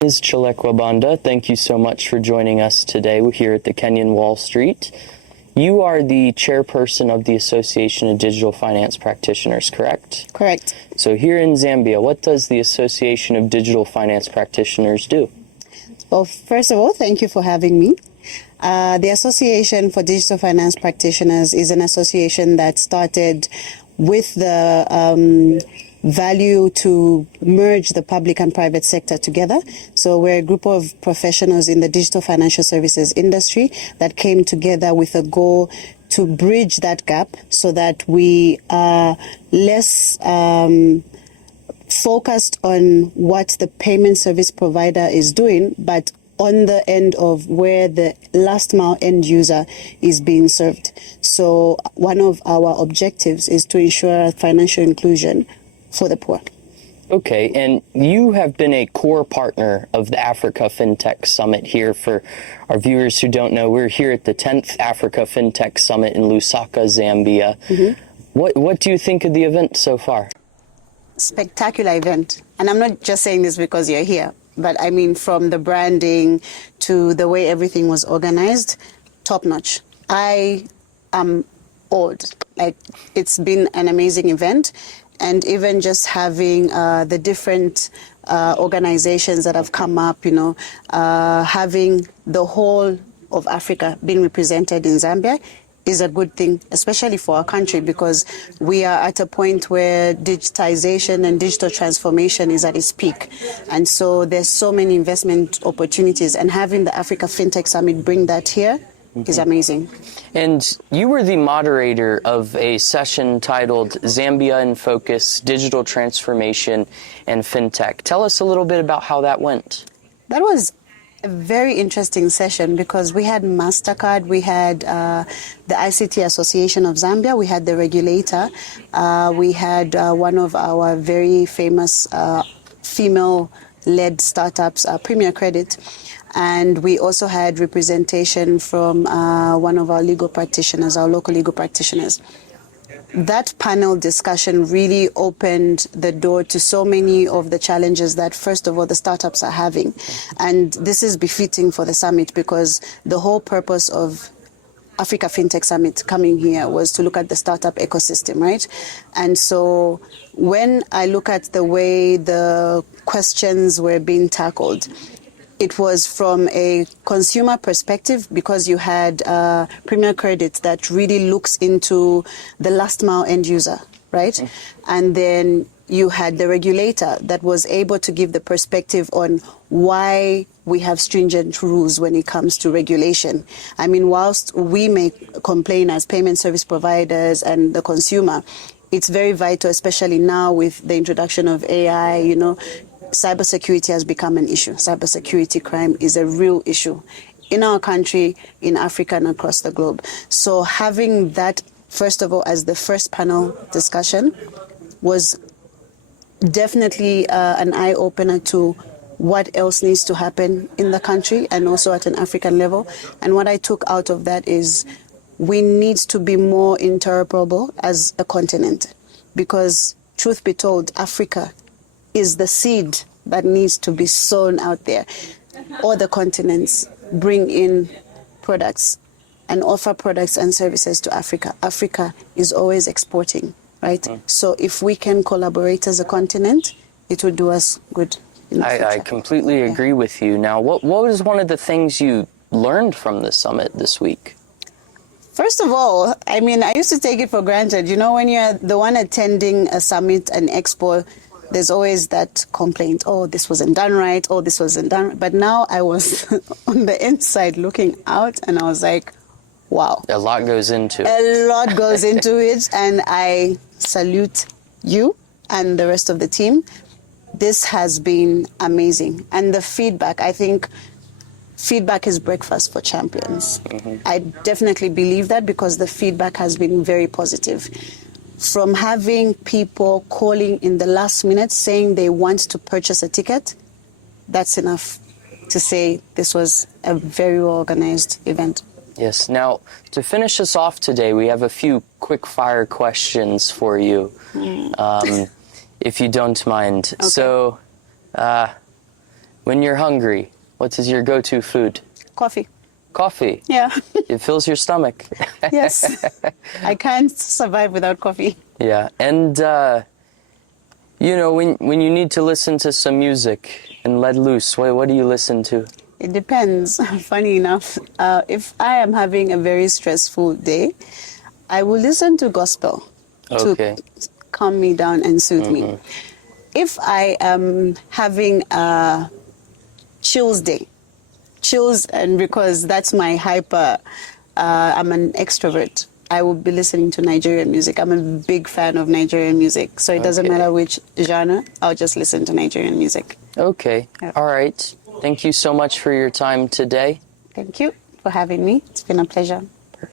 Is Chilekwa Banda. Thank you so much for joining us today here at the Kenyan Wallstreet. You are the chairperson of the Association of Digital Finance Practitioners, correct? Correct. So here in Zambia, what does the Association of Digital Finance Practitioners do? Well, first of all, thank you for having me. The Association for Digital Finance Practitioners is an association that started with the value to merge the public and private sector together. So we're a group of professionals in the digital financial services industry that came together with a goal to bridge that gap so that we are less focused on what the payment service provider is doing, but on the end of where the last mile end user is being served. So one of our objectives is to ensure financial inclusion for the poor. Okay, and you have been a core partner of the Africa Fintech Summit here. For our viewers who don't know, we're here at the 10th Africa Fintech Summit in Lusaka, Zambia. Mm-hmm. What do you think of the event so far? Spectacular event. And I'm not just saying this because you're here, but I mean from the branding to the way everything was organized, top notch. I am awed. Like, it's been an amazing event. And even just having the different organizations that have come up, having the whole of Africa being represented in Zambia is a good thing, especially for our country, because we are at a point where digitization and digital transformation is at its peak. And so there's so many investment opportunities, and having the Africa Fintech Summit bring that here is amazing. And you were the moderator of a session titled Zambia in Focus, Digital Transformation and Fintech. Tell us a little bit about how that went. That was a very interesting session because we had MasterCard, we had the ICT Association of Zambia, we had the regulator, we had one of our very famous female-led startups, Premier Credit. And we also had representation from one of our legal practitioners, our local legal practitioners. That panel discussion really opened the door to so many of the challenges that, first of all, the startups are having. And this is befitting for the summit because the whole purpose of Africa Fintech Summit coming here was to look at the startup ecosystem, right? And so when I look at the way the questions were being tackled, it was from a consumer perspective because you had Premier Credit that really looks into the last mile end user, right? Mm. And then you had the regulator that was able to give the perspective on why we have stringent rules when it comes to regulation. I mean, whilst we may complain as payment service providers and the consumer, it's very vital, especially now with the introduction of AI, cybersecurity has become an issue. Cybersecurity crime is a real issue in our country, in Africa, and across the globe. So having that, first of all, as the first panel discussion was definitely an eye-opener to what else needs to happen in the country and also at an African level. And what I took out of that is we need to be more interoperable as a continent because, truth be told, Africa is the seed that needs to be sown out there. All the continents bring in products and offer products and services to Africa. Africa is always exporting, right? So if we can collaborate as a continent, it will do us good in the future. I completely agree with you. Now, what was one of the things you learned from the summit this week? First of all, I mean, I used to take it for granted. When you're the one attending a summit, an expo, there's always that complaint, oh, this wasn't done right, oh, this wasn't done right. But now I was on the inside looking out and I was like, wow. A lot goes into it. A lot goes into it. And I salute you and the rest of the team. This has been amazing. And the feedback, I think feedback is breakfast for champions. Mm-hmm. I definitely believe that because the feedback has been very positive. From having people calling in the last minute saying they want to purchase a ticket, that's enough to say this was a very well-organized event. Yes. Now, to finish us off today, we have a few quick-fire questions for you, if you don't mind. Okay. So, When you're hungry, what is your go-to food? Coffee. Coffee. Yeah. It fills your stomach. Yes. I can't survive without coffee. Yeah. And, you know, when you need to listen to some music and let loose, what do you listen to? It depends. Funny enough, if I am having a very stressful day, I will listen to gospel to calm me down and soothe me. If I am having a chills day, and because that's my I'm an extrovert, I will be listening to Nigerian music. I'm a big fan of Nigerian music, so it doesn't matter which genre, I'll just listen to Nigerian music. Okay. Yeah. All right. Thank you so much for your time today. Thank you for having me. It's been a pleasure.